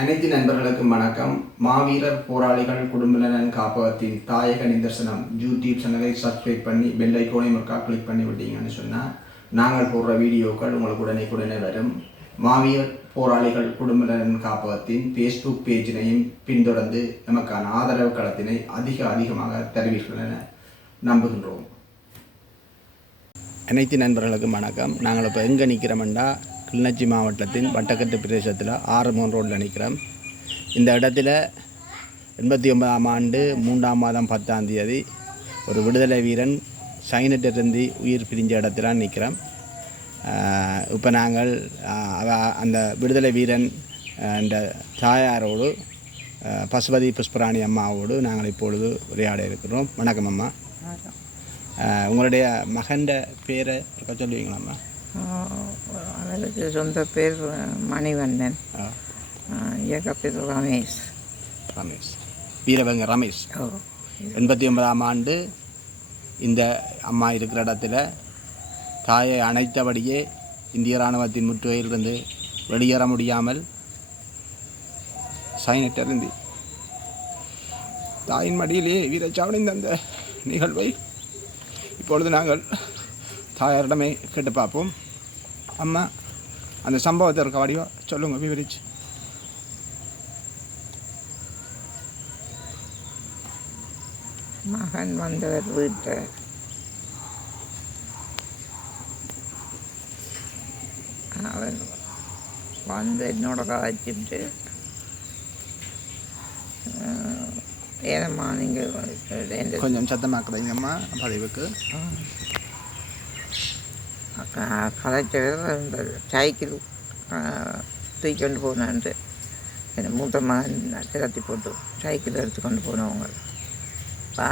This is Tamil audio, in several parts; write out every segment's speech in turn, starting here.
அனைத்து நண்பர்களுக்கும் வணக்கம். மாவீரர் போராளிகள் குடும்பநலன் காப்பகத்தின் தாயக நிதர்சனம் யூடியூப் சேனலை சப்ஸ்கிரைப் பண்ணி பெல் ஐக்கோனை முக்கா கிளிக் பண்ணி விட்டீங்கன்னு சொன்னால் நாங்கள் போடுற வீடியோக்கள் உங்களுக்கு உடனே வரும். மாவீரர் போராளிகள் குடும்பநலன் காப்பகத்தின் ஃபேஸ்புக் பேஜினையும் பின்தொடர்ந்து நமக்கான ஆதரவு களத்தினை அதிகமாக தருவீர்கள் என நம்புகின்றோம். அனைத்து நண்பர்களுக்கும் வணக்கம். நாங்கள் இப்போ எங்கே நிற்கிறோம்டா கிளிநொச்சி மாவட்டத்தின் வட்டக்கட்டு பிரதேசத்தில் 6 ரோட்டில் நிற்கிறோம். இந்த இடத்துல 89ஆம் ஆண்டு 3ஆம் மாதம் 10ஆம் தேதி ஒரு விடுதலை வீரன் சைனட்டிலிருந்து உயிர் பிரிஞ்ச இடத்துல நிற்கிறோம். இப்போ நாங்கள் அந்த விடுதலை வீரன் என்ற தாயாரோடு பசுபதி புஷ்பராணி அம்மாவோடு நாங்கள் இப்பொழுது உரையாட இருக்கிறோம். வணக்கம் அம்மா. உங்களுடைய மகண்ட பேரை சொல்லுவீங்களாம்மா? அவருக்கு சொந்த பேர் மணிவண்ணன், இயக்க பேர் ரமேஷ். வீரவங்க ரமேஷ். 89ஆம் ஆண்டு இந்த அம்மா இருக்கிற இடத்துல தாயை அணைத்தபடியே இந்திய இராணுவத்தின் முற்றுகையிலிருந்து வெளியேற முடியாமல் சைனட்டிலிருந்து தாயின் மடியிலே வீரச்சாவடைந்த அந்த நிகழ்வை இப்பொழுது நாங்கள் தாயாரிடமே கேட்டு பார்ப்போம். அம்மா, அந்த சம்பவத்தை இருக்க வடிவா சொல்லுங்க, விவரிச்சு. மகன் வந்தவர் வீட்டை அவர் வந்து என்னோட கதைச்சிட்டு, ஏனம்மா நீங்கள் கொஞ்சம் சத்தமாக்குறீங்கம்மா பதிவுக்கு. கதைச்சவர் இந்த சைக்கிள் தூக்கிக்கொண்டு போனான்ட்டு என்னை மூத்த மகன் திரட்டி போட்டு சைக்கிள் எடுத்துக்கொண்டு போனவங்க.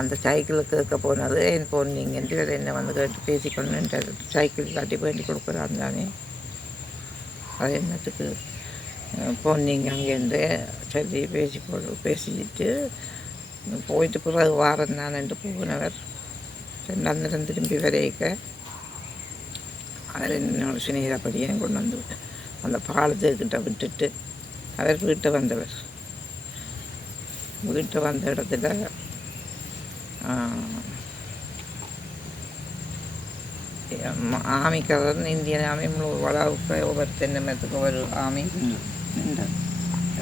அந்த சைக்கிள் கேட்க போனது என் போனீங்கன்ட்டு என்னை வந்து கேட்டு பேசிக்கொண்டு சைக்கிள் கட்டி வேண்டி கொடுக்குறான் தானே. அது என்னத்துக்கு போனீங்க அங்கேருந்து சொல்லி பேசிட்டு போயிட்டு பிறகு வாரம் நான் போனவர். ரெண்டாந்திரம் திரும்பி வரைக்க அவர் என்னோட சிநேகிதப்படியே கொண்டு வந்து அந்த பாலத்துக்கிட்ட விட்டுட்டு அவர் வீட்டை வந்தவர். வீட்டை வந்த இடத்துல ஆமிக்காரன் இந்தியன் ஆமி முழு வளவுக்கு ஒவ்வொரு தென்னமத்துக்கு ஒரு ஆமி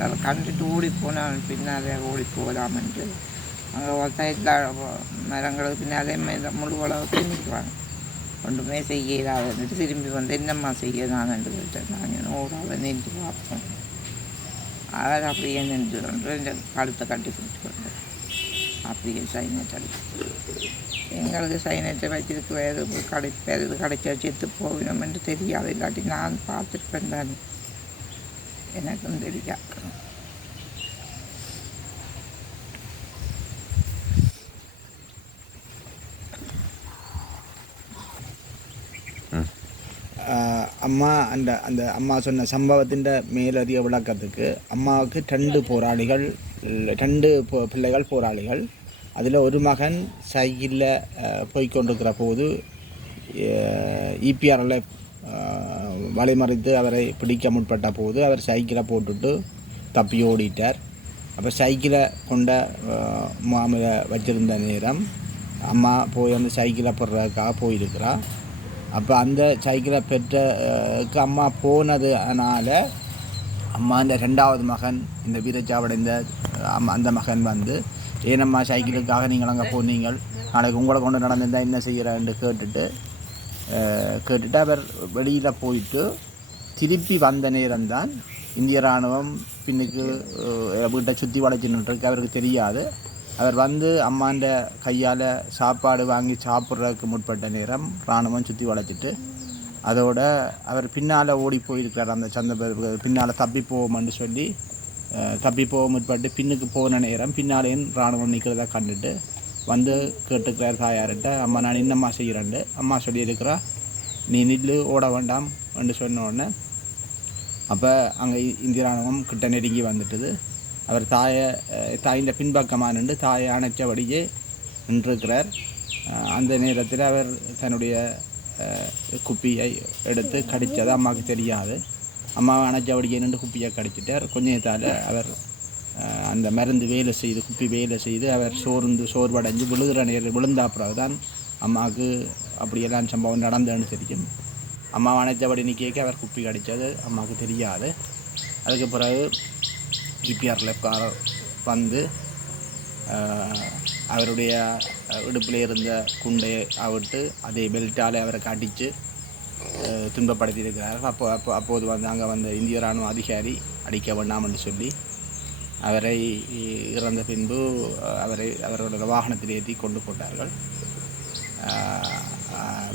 அதை கண்டுட்டு ஓடி போனால் பின்னாலே ஓடி போகலாமென்று அங்கே சைட்டில் மரங்களுக்கு பின்னாலே முழு வளவுக்கு நிற்கிறாங்க. ஒன்றுமே செய்யலாதுன்ட்டு திரும்பி வந்து என்னம்மா செய்ய நான் கேட்டேன். நான் ஓடாத நின்று பார்ப்போம். அவர் அப்படியே நின்று கொண்டு இந்த கழுத்தை கட்டி பிடிச்சி கொண்டு அப்படியே சைனட் அடிச்சு எங்களுக்கு சைனட்டை வச்சிருக்கு வேறு கிடைச்சா செத்து போகணும் என்று தெரியாது. இல்லாட்டி நான் பார்த்துருப்பேன் தானே, எனக்கும் தெரியாது. அம்மா அந்த அம்மா சொன்ன சம்பவத்தின் மேலதிக விளக்கத்துக்கு அம்மாவுக்கு 2 போராளிகள், 2 பிள்ளைகள் போராளிகள். அதில் ஒரு மகன் சைக்கிளில் போய்கொண்டிருக்கிற போது இபிஆரில் வழிமறித்து அவரை பிடிக்க முற்பட்ட போது அவர் சைக்கிளை போட்டுட்டு தப்பி ஓடிட்டார். அப்போ சைக்கிளை கொண்ட மாமில் வச்சிருந்த நேரம் அம்மா போய் அந்த சைக்கிளை போடுறதுக்காக போயிருக்கிறார். அப்போ அந்த சைக்கிளை பெற்றக்கு அம்மா போனதுனால அம்மா இந்த 2வது மகன் இந்த வீரச்சாவடைந்த அந்த மகன் வந்து, ஏனம்மா சைக்கிளுக்காக நீங்கள் அங்கே போனீங்கள், நாளைக்கு உங்களை கொண்டு நடந்திருந்தால் என்ன செய்கிறேன்னு கேட்டுட்டு அவர் வெளியில் போயிட்டு திருப்பி வந்த நேரம்தான் இந்திய இராணுவம் பின்னுக்கு வீட்டை சுற்றி வளைச்சின்னுருக்கு. அவருக்கு தெரியாது. அவர் வந்து அம்மாண்ட கையால் சாப்பாடு வாங்கி சாப்பிட்றதுக்கு முற்பட்ட நேரம் இராணுவம் சுற்றி வளைச்சிட்டு அதோட அவர் பின்னால் ஓடி போயிருக்கிறார். அந்த பின்னால் தப்பி போவோம்னு சொல்லி தப்பி போக முற்பட்டு பின்னுக்கு போன நேரம் பின்னாலேயும் இராணுவம் நிற்கிறதா கண்டுட்டு வந்து கேட்டுக்கிறார் தாயார்கிட்ட, அம்மா நான் என்னம்மா செய்கிறேன்ட்டு. அம்மா சொல்லியிருக்கிறா, நீ நில்லு, ஓட வேண்டாம் என்று சொன்னோடனே அப்போ அங்கே இந்திய இராணுவம் கிட்ட நெருங்கி வந்துட்டுது. அவர் தாயின் பின்பக்கமாக நின்று தாயை அணைச்சபடியே நின்றிருக்கிறார். அந்த நேரத்தில் அவர் தன்னுடைய குப்பியை எடுத்து கடித்தது அம்மாவுக்கு தெரியாது. அம்மாவை அணைச்சபடியே நின்று குப்பியை கடிச்சிட்டார். கொஞ்ச நேரத்தால் அவர் அந்த மருந்து வேலை செய்து குப்பி வேலை செய்து அவர் சோர்வடைஞ்சு விழுகிற நேரம் விழுந்தா பிறகு தான் அம்மாவுக்கு அப்படியெல்லாம் சம்பவம் நடந்ததுன்னு தெரியும். அம்மாவை அணைச்சபடி நிற்க அவர் குப்பி கடித்தது அம்மாவுக்கு தெரியாது. அதுக்கு பிறகு இபிஆர்எஃப்காரர் வந்து அவருடைய இடுப்பில் இருந்த குண்டை அவிட்டு அதே பெல்ட்டால் அவரை கடித்து துன்பப்படுத்தியிருக்கிறார்கள். அப்போது வந்து அங்கே வந்த இந்திய இராணுவ அதிகாரி அடிக்க வேண்டாம் என்று சொல்லி அவரை இறந்த பின்பு அவரோட வாகனத்தில் ஏற்றி கொண்டு போட்டார்கள்.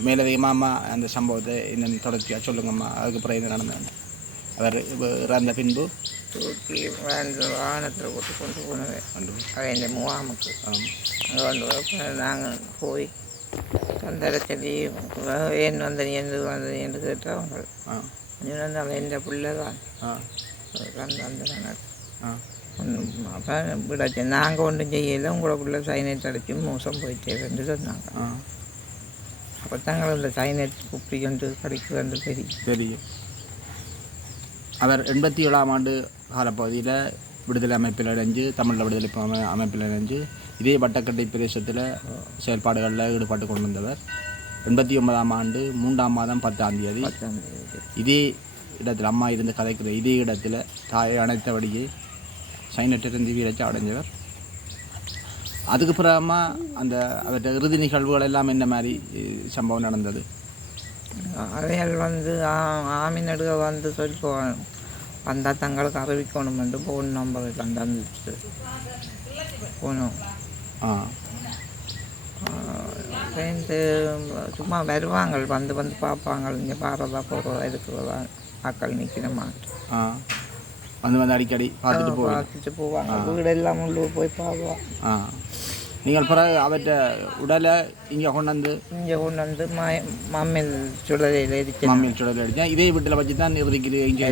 மேலதிகமாம்மா அந்த சம்பவத்தை இன்னும் தொடர்ச்சியாக சொல்லுங்கம்மா. அதுக்கு பிறகு என்ன நடந்தாங்க? அவர் இறந்த பின்பு தூக்கி வாகனத்தில் போட்டு கொண்டு போனது இந்த முகாமுக்கு அங்கே வந்து நாங்கள் போய் தந்தர சொல்லி ஏன் வந்த நீ எந்த வந்த என்று கேட்டவங்க வந்து அவன் எந்த பிள்ளை தான் அப்போ விடாச்சு நாங்கள் ஒன்றும் செய்யலை, உங்களை பிள்ளை சைனட் அடித்து மோசம் போயிட்டேன்னு சொன்னாங்க. அப்போ தாங்கள் இந்த சைனட் குப்பி கண்டு கடிக்கு கண்டு தெரியும். அவர் 87ஆம் ஆண்டு காலப்பகுதியில் விடுதலை அமைப்பில் இணைஞ்சு தமிழில் விடுதலை அமைப்பில் இணைஞ்சு இதே வட்டக்கட்டை பிரதேசத்தில் செயல்பாடுகளில் ஈடுபட்டு கொண்டு வந்தவர். 89ஆம் ஆண்டு 3ஆம் மாதம் 10ஆம் தேதி இதே இடத்தில் அம்மா இருந்து கதைக்கிற இதே இடத்துல தாயை அணைத்தபடியே சைனட்டிலிருந்து வீரச்சி அடைஞ்சவர். அதுக்கு பிறகுமா அந்த அவற்றை இறுதி நிகழ்வுகள் எல்லாம் என்ன மாதிரி சம்பவம் நடந்தது? அவைகள் வந்து ஆமி நடுக வந்து சொல்லுவாங்க வந்தால் தங்களுக்கு அறிவிக்கணும் என்று ஃபோன் நம்பர் எல்லாம் தந்துட்டு போகணும். சேர்ந்து சும்மா வருவாங்க, வந்து வந்து பார்ப்பாங்க, இங்கே பாரதா போகிறதா இருக்கிறதா மக்கள் நிற்கிற மாட்டோம் வந்து அடிக்கடி பார்த்துட்டு போவாங்க. வீடெல்லாம் உள்ளூர் போய் பார்ப்போம். நீங்கள் பிறகு அவற்றை உடலை இங்கே கொண்டு வந்து மம்மில் சுடலையில் அடித்தேன். இதே வீட்டில் வச்சு தான் இறுதிக்கு இங்கே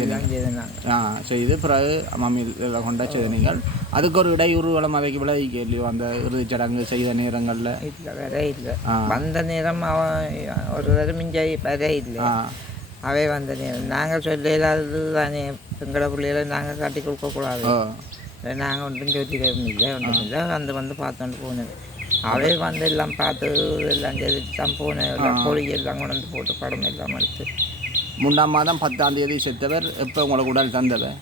செய்து பிறகு மம்மியில் கொண்ட செய்த நீங்கள் அதுக்கு ஒரு இடையூறுகளும் அவைக்கு விலகிக்க இல்லையோ? அந்த இறுதிச் சடங்கு செய்த நேரங்களில் இல்லை வர இல்லை, வந்த நேரம் அவன் ஒரு தடவை மிஞ்சி வர இல்லை. அவை வந்த நேரம் நாங்கள் சொல்ல இல்லாதது தானே, எங்களோட பிள்ளைகளை நாங்கள் காட்டி கொடுக்கக்கூடாது. நாங்கள் ஒன்றும் சொல்லிட இல்லை, ஒன்றும் இல்லை. வந்து பார்த்தோன்னு போனது. அவை வந்து எல்லாம் பார்த்து எல்லாம் செய்துட்டு தான் போனேன். எல்லாம் கோழி எல்லாம் கொண்டு வந்து போட்டு படம் எல்லாம் எடுத்து 3ஆம் மாதம் 10ஆம் தேதி செத்தவர். எப்போ உங்களுக்கு உடல் தந்தவர்?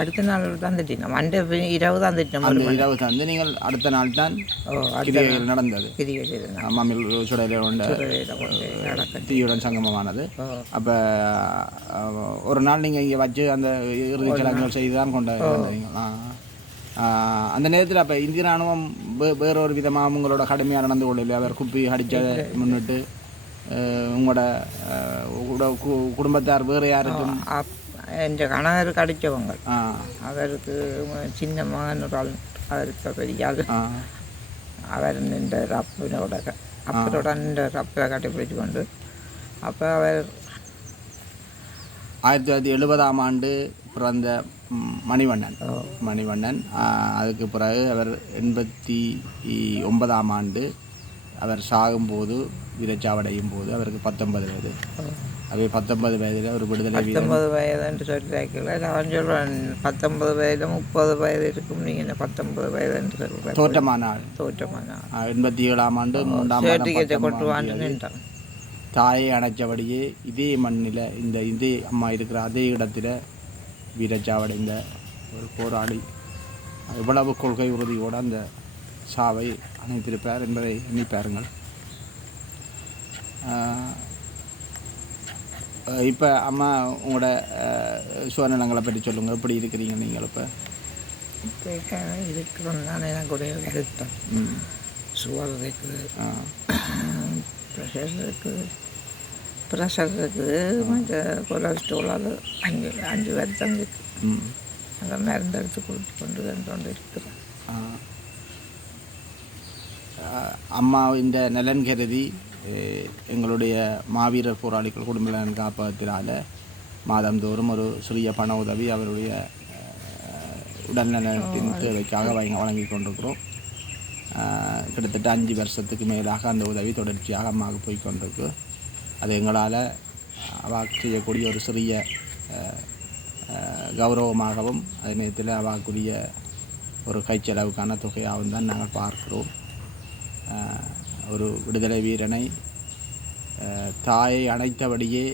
அடுத்த நாள் தந்துட்டீங்க, மண்டே இரவு தந்துட்டோம். இரவு தந்து நீங்கள் அடுத்த நாள் தான் கிரிகைகள் நடந்தது. மாமில் சுடலையில் தீயுடன் சங்கமமானது. அப்போ ஒரு நாள் நீங்கள் இங்கே வச்சு அந்த இறுதிச் சடங்குகள் செய்து தான் கொண்டு வந்தீங்களா? அந்த நேரத்தில் அப்போ இந்திய ராணுவம் வேறொரு விதமாக உங்களோட கடுமையாக நடந்து கொள்ளல? அவர் குப்பி அடித்ததை முன்னிட்டு உங்களோட குடும்பத்தார் வேறு யாருக்கும்? என் கணவருக்கு அடித்தவங்க, அவருக்கு சின்ன மகன் ஒரு ஆள், அவருக்கு பெரியாது. அவர் இந்த அப்பரோட இந்த ரப்பை கட்டிப்பிடிச்சு கொண்டு அப்போ அவர் 1970ஆம் ஆண்டு பிறந்த மணிவண்ணன். அதுக்கு பிறகு அவர் 89ஆம் ஆண்டு அவர் சாகும்போது வீரச்சாவடையும் போது அவருக்கு 19 வயது. அவை 19 வயதில் ஒரு விடுதலை 19 வயது என்று சொல்லியிருக்கல. நான் சொல்கிறேன் 19 வயது 30 வயது இருக்கும். நீங்கள் 19 வயது என்று சொல்கிறேன். தோற்றமான ஆள் 87ஆம் ஆண்டு 3ஆம் மாதம் தாயை அணைச்சபடியே இதே மண்ணில் இதே அம்மா இருக்கிற அதே இடத்துல வீரச்சாவடைந்த ஒரு போராளி எவ்வளவு கொள்கை உறுதியோடு அந்த சாவை அணைத்திருப்பார் என்பதை எண்ணிப்பாருங்கள். இப்போ அம்மா உங்களோட சுவர்ணங்களை பற்றி சொல்லுங்கள். எப்படி இருக்கிறீங்க நீங்கள்? இப்போ இருக்கிறோம் தான் எனக்கு ஒரே வருத்தம். சுகர் இருக்குது, ப்ரெஷர் இருக்குது, கொஞ்சம் கொலஸ்ட்ரால் அது 5 வருஷம் இருக்குது. அந்த மருந்து எடுத்து கொண்டு இருக்கிறேன். அம்மா இந்த நலன் கருதி எங்களுடைய மாவீரர் போராளிகள் குடும்ப நலன் காப்பகத்தினால் மாதந்தோறும் ஒரு சிறிய பண உதவி அவருடைய உடல்நலத்தின் தேவைக்காக வழங்கி கொண்டிருக்கிறோம். கிட்டத்தட்ட 5 வருஷத்துக்கு மேலாக அந்த உதவி தொடர்ச்சியாக அம்மாவுக்கு போய் கொண்டிருக்கு. அது எங்களால் அவ செய்யக்கூடிய ஒரு சிறிய கௌரவமாகவும் அதே நேரத்தில் அவக்குரிய ஒரு கைச்செலவுக்கான தொகையாகவும் தான் நாங்கள் பார்க்கிறோம். ஒரு விடுதலை வீரனை தாயை அணைத்தபடியே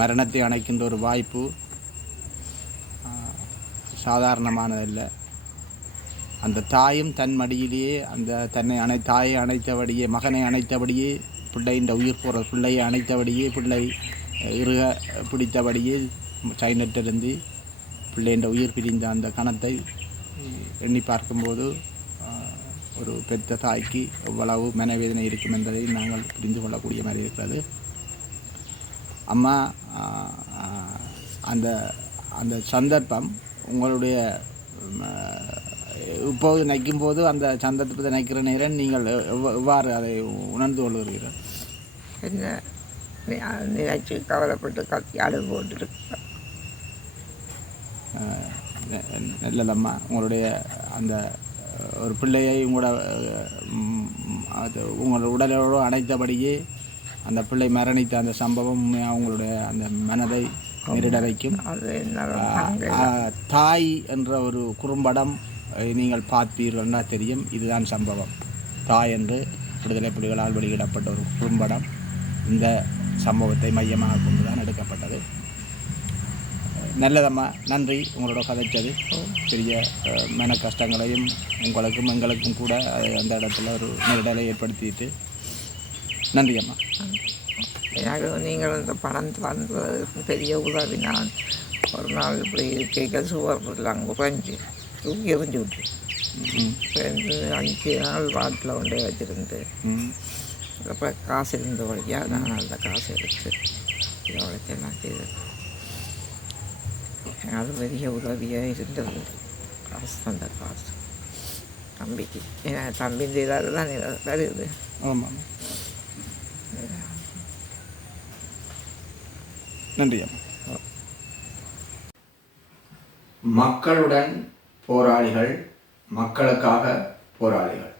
மரணத்தை அணைக்கின்ற ஒரு வாய்ப்பு சாதாரணமானதல்ல. அந்த தாயும் தன் மடியிலேயே அந்த தாயை அணைத்தபடியே, மகனை அணைத்தபடியே, பிள்ளையின் உயிர் போகிற பிள்ளையை அணைத்தபடியே, பிள்ளை இறுக பிடித்தபடியே சைனட்டிலிருந்து பிள்ளையின் உயிர் பிரிந்த அந்த கணத்தை எண்ணி பார்க்கும்போது ஒரு பெத்த தாய்க்கு எவ்வளவு மனவேதனை இருக்கும் என்பதை நாங்கள் புரிந்து கொள்ளக்கூடிய மாதிரி இருக்கிறது. அம்மா, அந்த அந்த சந்தர்ப்பம் உங்களுடைய இப்போது நினைக்கும்போது அந்த சந்தர்ப்பத்தை நினைக்கிற நேரம் நீங்கள் எவ்வாறு அதை உணர்ந்து கொள்கிறீர்கள்? என்ன நினைச்சு கவலைப்பட்டு கத்தி அழுது போட்டுருக்க. நல்லதம்மா, உங்களுடைய அந்த ஒரு பிள்ளையை உங்களோட உடலோடு அணைத்தபடியே அந்த பிள்ளை மரணித்த அந்த சம்பவம் அவங்களுடைய அந்த மனதை நெருட வைக்கும். தாய் என்ற ஒரு குறும்படம் நீங்கள் பார்ப்பீர்கள்னா தெரியும். இதுதான் சம்பவம். தாய் என்று விடுதலை புலிகளால் வெளியிடப்பட்ட ஒரு குறும்படம் இந்த சம்பவத்தை மையமாக கொண்டு தான் எடுக்கப்பட்டது. நல்லதம்மா, நன்றி. உங்களோட கதைச்சது பெரிய மன கஷ்டங்களையும் உங்களுக்கும் எங்களுக்கும் கூட அந்த இடத்துல ஒரு நெருடலை ஏற்படுத்திட்டு நன்றி அம்மா. எனக்கு நீங்கள் இந்த பணம் வந்தது பெரிய உதவி. நான் ஒரு நாள் இப்படி கேட்க சுவர் அங்கே குறைஞ்சி தூக்கி எறிஞ்சு விட்டு 5 நாள் வாட்டில் கொண்டே வச்சுருந்து அப்புறம் காசு இருந்த வழியாக நான் அந்த காசு எடுத்து எவ்வளோக்கெல்லாம் செய்தேன். அது பெரிய உதவியாக இருந்தது. காசு அந்த காசு தம்பிக்கு, ஏன்னா தம்பி செய்தால் தான் வருது. ஆமாம், நன்றி. மக்களுடன் போராளிகள், மக்களுக்காக போராளிகள்.